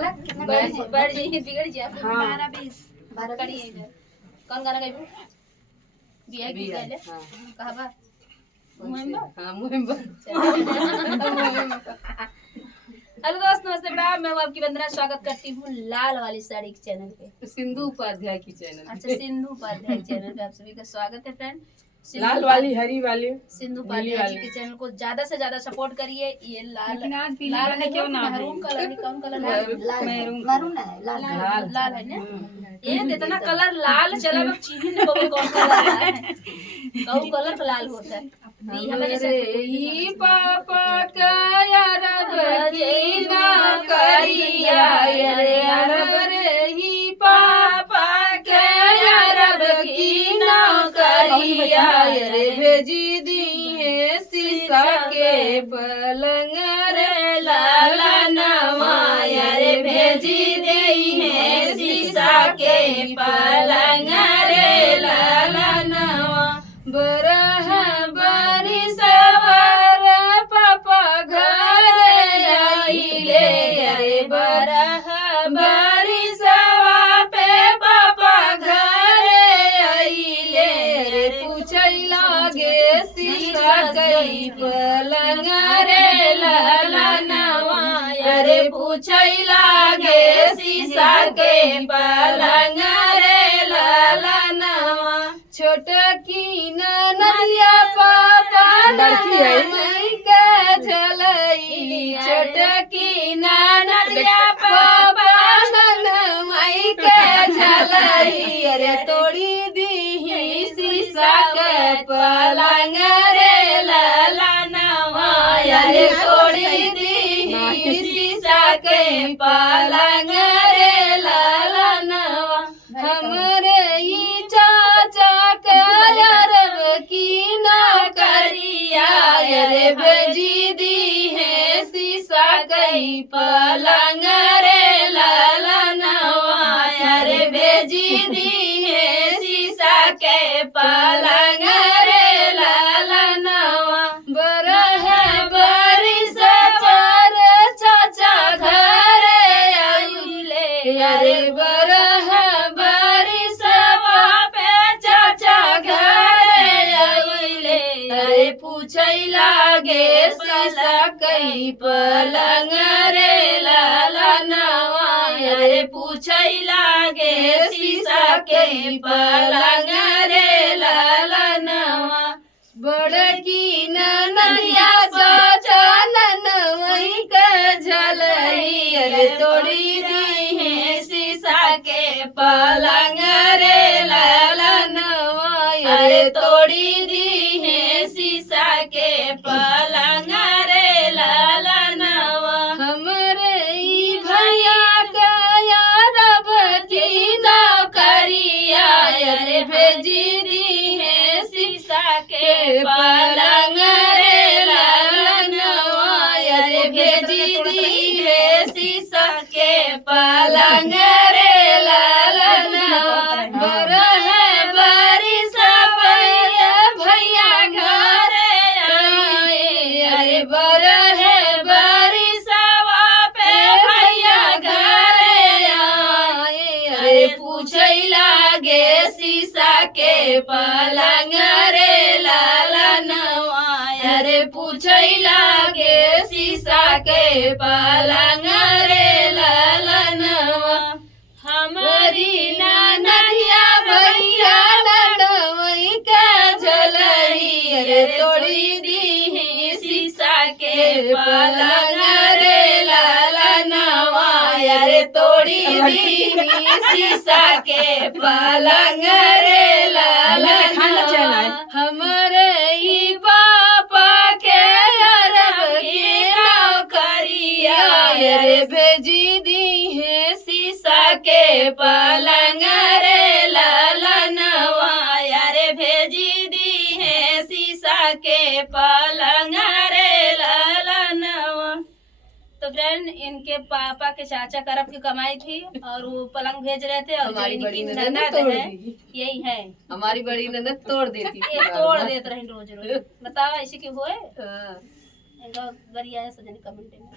बैठ जाइए बिगड़ जा। हाँ 12-20 कड़ी है इधर। कौन गाना गाइबू? बिया की गाले हाँ कहबा हाँ मुहिम्बा। हेलो दोस्त, नमस्ते प्रणाम। मैं हूँ आपकी वंदना, स्वागत करती हूँ लाल वाली साड़ी के चैनल पे, सिंधु उपाध्याय की चैनल। अच्छा सिंधु उपाध्याय चैनल पे आप सभी का स्वागत है फ्रेंड। लाल वाली हरी वाली सिंधु उपाध्याय जी के चैनल को ज्यादा से ज्यादा सपोर्ट करिए। ये लाल लाल है क्यों ना, मैरून कलर, कौन कलर है? मैरून है, लाल लाल है ना। ये इतना कलर लाल चला अब चिन्ह नहीं पाओगे कौन कलर है, कौन कलर लाल होता है। हमें जैसे ई पापा का यार बकीना करिया रे रे ही पापा का यार बकीना करिया रे भेजी दिए शीशा के पलंग रे लाला नवाया रे भेजी दिए शीशा के पलंग रे लाला नवा बरह बारी सवार पापा घर आइले अरे बरह बारी सवा पे पापा घर आइले रे पूछै लागे शीशा कई पलंग रे लाला नवा अरे पूछै लागे शीशा के पलंग रे लाला नवा छोटकी नदिया पापा लड़की है के झलई छोटकी नदिया पापा मई के झलई अरे तोड़ी दी शीशा के पलंग रे लाला नवा अरे तोड़ी दी शीशा के पलंग रे लाला नवा हमरे ई चाचा करब की ना करिया रे भेजी दी है शीशा कई पलंग रे लाला नवा रे भेजी दी है शीशा के पलंग रे लाला नवा बरह बारिश पर चाचा घर आइले अरे बरह पूछै लागे शीशा कई पलंग रे लाला नवा अरे पूछै लागे शीशा कई पलंग रे लाला नवा बड़की नदिया चाचा ननवई के झलई अरे तोड़ी दी है शीशा के पलंग रे लाला नवा अरे तोड़ी दी है शीशा के पलंग रे लाला नवा हमरे ई भैया का यार बकी नौकरिया अरे भेजी दी है शीशा के पलंग रे लाला नवा अरे भेजी दी है शीशा के पलंग रे लाला नवा बरह बारिश भैया घर आए अरे बरह बारिश पे भैया घर आए अरे पूछै लागे शीशा के पलंग रे लाला नवा अरे पूछै लागे शीशा के पलंग रे लाला नवा हमारी नदिया भैया ननवई के झलई अरे तोड़ी दी शीशा के पलंग रे लाला नवा अरे तोड़ी दी शीशा के पलंग रे लाला नवा हमारे ई पापा के अरब की नौकरिया अरे भेजी दी है शीशा के पलंग रे लाला नवा अरे भेजी दी है शीशा के पलंग रे लाला नवा। तो फ्रेंड, इनके पापा के चाचा करब की कमाई थी और वो पलंग भेज रहे थे और हमारी बड़ी ननद है यही है, हमारी बड़ी ननद तोड़ देती ये तोड़ देते रहे रोज रोज। बताओ ऐसे क्यों होए? हाँ। गरिया है सजन कमेंट में।